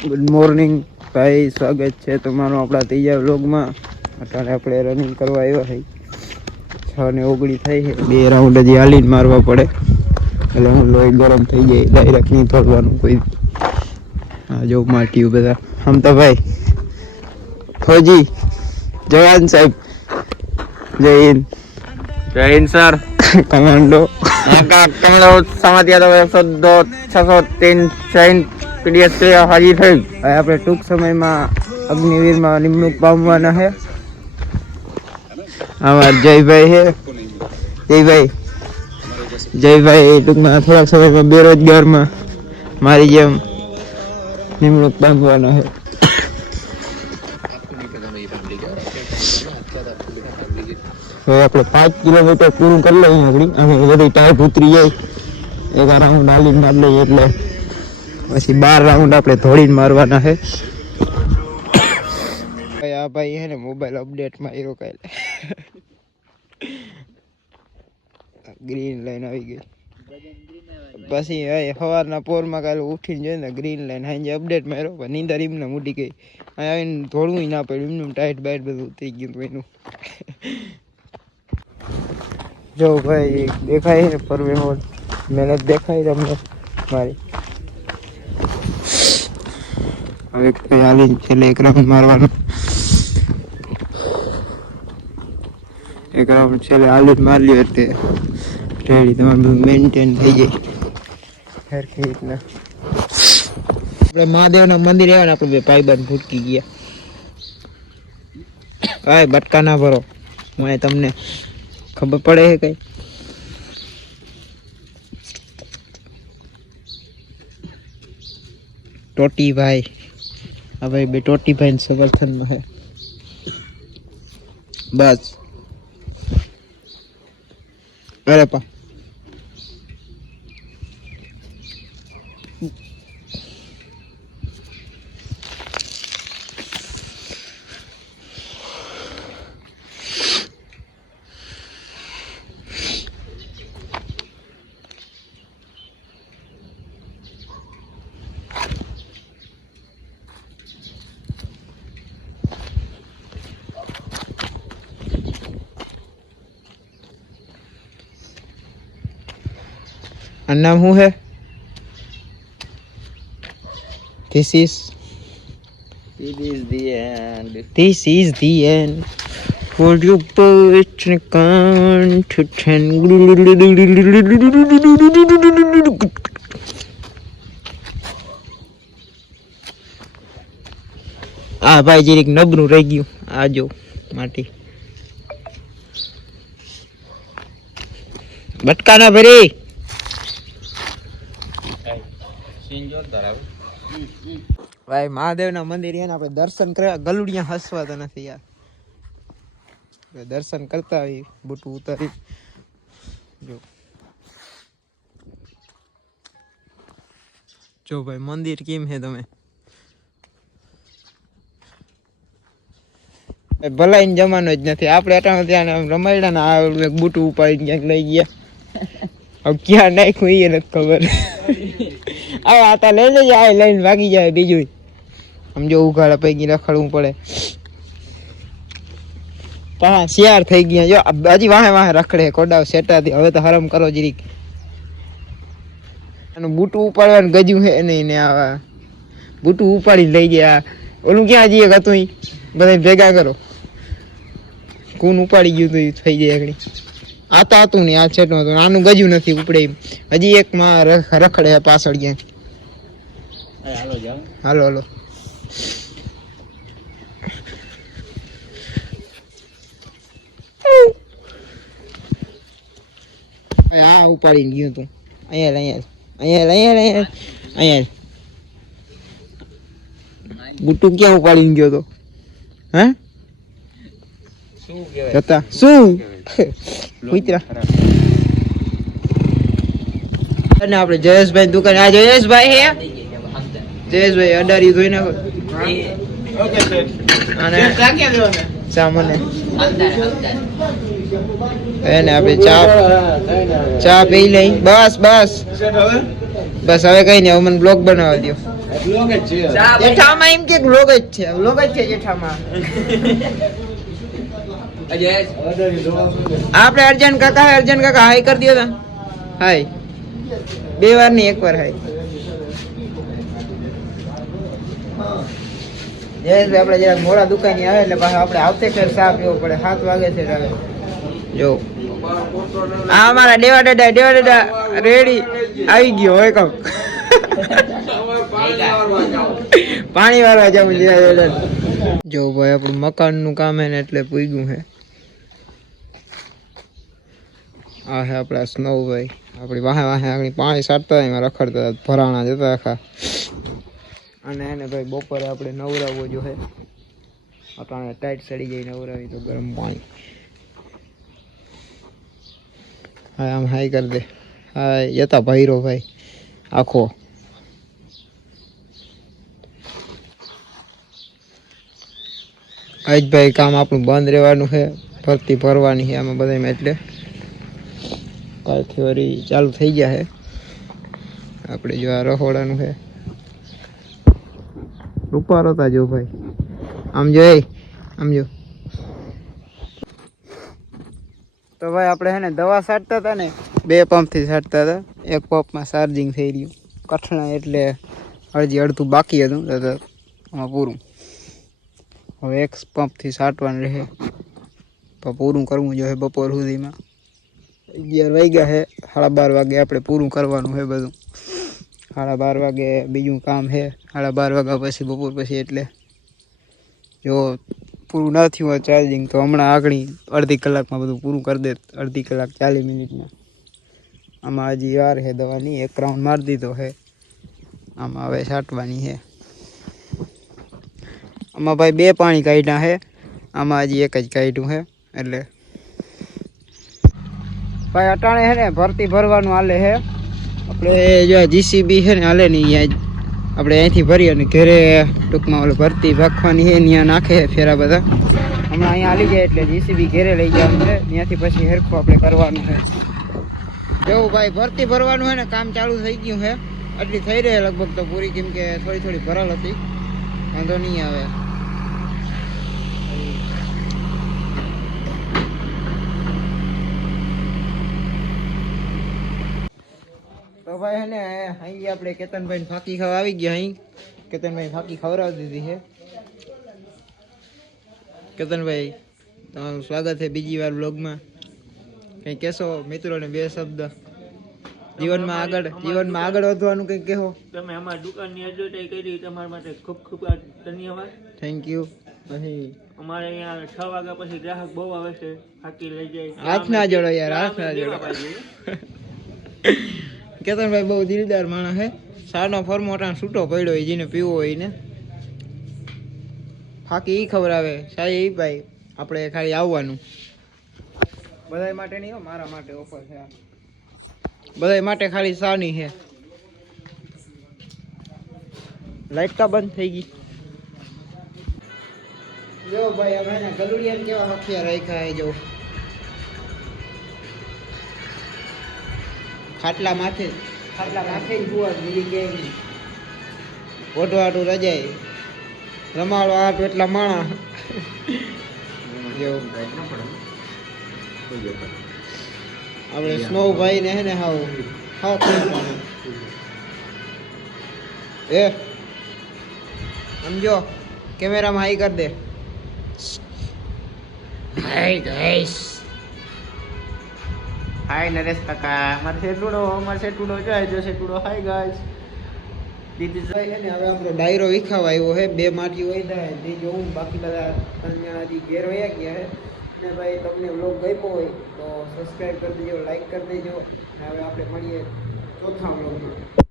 Good morning ભાઈ, સ્વાગત છે તમારું આપણા ત્રીજા વ્લોગમાં. અત્યારે આપણે રનિંગ કરવા આવ્યા છે. 6:19 થઈ છે. 2 રાઉન્ડ હજી હાલીને મારવા પડે એટલે હું લોહી ગરમ થઈ જાય, ડાયરેક્ટ નહીં થોડવાનું કોઈ. હા જો માટીઓ બધા આમ તો ભાઈ ફૌજી જવાન સાહેબ, જય હિન્દ. જય હિન્દ સર. કમાન્ડો કમળો સમાધિયા તો 102 603 પીડીએસ હાજર થઈ. હવે આપણે ટૂંક સમયમાં અગ્નિવીરમાં નિમણૂક પામવાના છે. અમારા જયભાઈ છે, જયભાઈ ટૂંકમાં થોડાક સમયમાં બેરોજગારમાં મારી જેમ નિમણૂક પામવાના છે. હવે આપણે 5 કિલોમીટર પૂરું કરી લઈએ. અમે બધી ટાઈપ ઉતરી જાય, એક રાઉન્ડ હાલીને મારી લઈએ એટલે પછી 12 રાઉન્ડ આપણે ધોળીને મારવાના છે. આ ભાઈ છે ને મોબાઈલ અપડેટમાં એ રોકાયેલ. ગ્રીન લાઈન આવી ગઈ. પછી સવારના પોરમાં કાલે ઉઠીને જોઈ ને ગ્રીન લાઈન સાંજે અપડેટ માર્યો, પણ નીંદર એમને મૂટી ગઈ. અહીં આવીને ધોળવું ના પડ્યું, એમનું ટાઈટ બાઈટ બધું ઉતરી ગયું એનું. જો ભાઈ દેખાય ને પરવે હોલ મહેનત દેખાય તમને મારી. હવે હાલી છેલ્લે એક રાઉન્ડ મારવાનું. એક રાઉન્ડ છેલ્લે હાલી મારી લ્યો એટલે રેડી તમારું બધું મેન્ટેન થઈ જાય સરખી રીતના. આપણે મહાદેવના મંદિર આવ્યા ને આપણે બે ભાઈબંધ ભૂટકી ગયા. કાંઈ બટકા ના ભરો, મને તમને ખબર પડે છે કઈ? ટોટી ભાઈ, આ ભાઈ બે ટોટી ભાઈ સમર્થનમાં છે બસ. અરે પા આ નામ શું है? This is the end. This is the end. For you put a gun to 10. આ ભાઈ જીરીક નબળું રહી ગયું. આ જો માટી બટકા ના ભરી. ભાઈ મહાદેવના મંદિર છે ને, આપણે દર્શન કરવા ગલુડિયા હસવાતા નથી યાર. દર્શન કરતા આવી બુટું ઉતારી. જો ભાઈ મંદિર કેમ છે તમે ભલાઈ જમાનો જ નથી. આપણે અટાણે ત્યાં રમાયડા ને આ બુટું ઉપાડીને ક્યાંક લઈ ગયા. હવે ક્યાં નાખ્યું એ નથી ખબર. હવે આતા લઈ લેજે, આ લઈને ભાગી જાય. બીજું સમજો ઉઘાડા પૈકી રખડવું પડે. હા શિયાર થઈ ગયા. જો હજી વાહે વાહે રખડે કોડાવ સેટાથી. હવે તો હરમ કરો જીરીક. એનું બુટું ઉપાડવાનું ગજ્યું છે નહીં ને આવા બુટું ઉપાડી લઈ ગયા. ઓલું ક્યાં જઈએ હતું બધા ભેગા કરો. કોણ ઉપાડી ગયું તો થઈ જાય આગળ. આતા હતું ને આ છેટું હતું, આનું ગજ્યું નથી ઉપડે. હજી એક માં રખડે પાછળ ક્યાંક. હાલો હાલો આ ઉપાડીને ગયું તું. અહીંયા બુટું ક્યાં ઉપાડીને ગયો તો? હે જતા શું કુતરા. અને આપણે જયેશભાઈ દુકાન. આ જયેશભાઈ હે, જયેશભાઈ અડારી ધોઈ નાખો. અને ચા મને એને આપણે ચા પી લઈ. બસ બસ બસ હવે કઈ નહીં. હવે મને બ્લોગ બનાવવા દો. જેઠામાં એમ કે વ્લોગ જ છે, વ્લોગ જ છે જેઠામાં. આપણે અર્જન કાકા હાય કરી દો તા. હાય 2 વાર ની 1 વાર હાય. જયેશભાઈ આપણે જરા મોડા દુકાને આવે એટલે પાછા આપણે આવતે ફેર ચા પીવો પડે. 7 વાગે છે હવે જો આ અમારા દેવા દાદા રેડી આવી ગયો હોય કહું. પાણી વાળવા જવું જો ભાઈ આપણું મકાન નું કામ હે ને એટલે પૂગ્યું હે. આ હે આપણા સ્નોભાઈ. આપણી વાહે આગળ પાણી સાટતા એમાં રખડતા ભરાણા જતા આખા. અને એને ભાઈ બપોરે આપણે નવરાવવો જો હે. અટાણે ટાઈટ સડી ગઈ નવરાવી તો ગરમ પાણી. હા આમ હાઈ કરી દે. હા યતા ભૈરો ભાઈ આખો. આજ ભાઈ કામ આપણું બંધ રહેવાનું છે. ભરતી ભરવાની છે આમાં બધામાં એટલે કાલથી વળી ચાલુ થઈ ગયા છે. આપણે જો આ રહોડાનું છે. રૂપારો તા જો ભાઈ આમ જો તો ભાઈ આપણે હે ને દવા છાંટતા હતા ને 2 પંપથી છાંટતા હતા. 1 પંપમાં ચાર્જિંગ થઈ રહ્યું કઠણા એટલે અડધું બાકી હતું તો આમાં પૂરું. હવે 1 પંપથી છાંટવાનું રહે તો પૂરું કરવું જોઈએ બપોર સુધીમાં. 11 વાગ્યા છે. 12:30 વાગે આપણે પૂરું કરવાનું છે બધું. 12:30 વાગે બીજું કામ છે. 12:30 વાગ્યા પછી બપોર પછી એટલે જો પૂરું ના થયું હોય ચાર્જિંગ તો હમણાં આગળ અડધી કલાકમાં બધું પૂરું કરી દે. અડધી કલાક 40 મિનિટમાં. આમાં હજી વાર છે દવાની. 1 રાઉન્ડ મારી દીધો છે. આમાં હવે છાંટવાની છે. આમાં ભાઈ 2 પાણી કાઢ્યા છે. આમાં હજી 1 જ કાઢ્યું છે એટલે ભાઈ અટાણે છે ને ભરતી ભરવાનું હાલે છે. આપણે જો જીસીબી છે ને હાલે ને અહીંયા આપણે અહીંથી ભરી અને ઘરે ટૂંકમાં ઓલું ભરતી ભાખવાની છે ત્યાં નાખે ફેરા બધા. હમણાં અહીંયા હાલી જાય એટલે જીસીબી ઘરે લઈ જવાનું છે. ત્યાંથી પછી હેરખું આપણે કરવાનું છે. જેવું ભાઈ ભરતી ભરવાનું છે ને કામ ચાલુ થઈ ગયું છે. આટલી થઈ રહી લગભગ તો પૂરી, કેમ કે થોડી ભરાલ હતી. વાંધો નહીં આવે. તો ભાઈ હે ને અહીં આપણે કેતનભાઈ ફાકી ખાવા આવી ગયા. અહીં કેતનભાઈ ફાકી ખવડાવી દીધી છે. કેતનભાઈ તમારું સ્વાગત છે બીજી વાર બ્લોગમાં. કંઈ કહેશો મિત્રોને 2 શબ્દ? જીવનમાં આગળ વધવાનું કંઈક કહો. તમે અમારી દુકાનની એડવર્ટાઈઝ કરી તમારા માટે ખૂબ ખૂબ ધન્યવાદ. Thank you. પછી અમારે અહીંયા 6 વાગ્યા પછી ગ્રાહક બહુ આવે છે. ફાકી લઈ જાય. હાથ ના જોડો યાર, હાથ ના જોડો. કેતનભાઈ બહુ દિલદાર માણસ છે. સાનો ફરમોટા છૂટો પડ્યો હોય જેને પીવો હોય ને ફાકી ઈ ખવડાવે. સાહેબ ઈ ભાઈ આપણે ખાલી આવવાનું. બધા માટે નહીં હો, મારા માટે ઓફર છે. બધા માટે ખાલી સાની છે. લાઈટ કા બંધ થઈ ગઈ. જો ભાઈ અમે ને ગલુડિયા કેવા હખિયા રાખ્યા હે. જો ખાટલા માથે જ હુવા બીજી કે ઓઢવાટું રજાય રમાડો આપ એટલા માણા. આપણે સ્નો ભાઈ ને હે ને હાવ એ સમજો કેમેરામાં હાઈ કર દે. હાય ગાઈસ, હાય નરેશ કાકા. અમારે સેટુડો જાય જો સેટુડો. Hi guys. દીદી ભાઈ છે ને હવે આપણો ડાયરો વિખાવા આવ્યો છે. 2 માટી હોય થાય તે જોઉં. બાકી બધા 3 જણા હજી ઘેર વયા ગયા છે. ને ભાઈ તમને વ્લોગ ગમ્યો હોય તો સબસ્ક્રાઈબ કરી દેજો, લાઈક કરી દેજો. હવે આપણે મળીએ ચોથા વ્લોગમાં.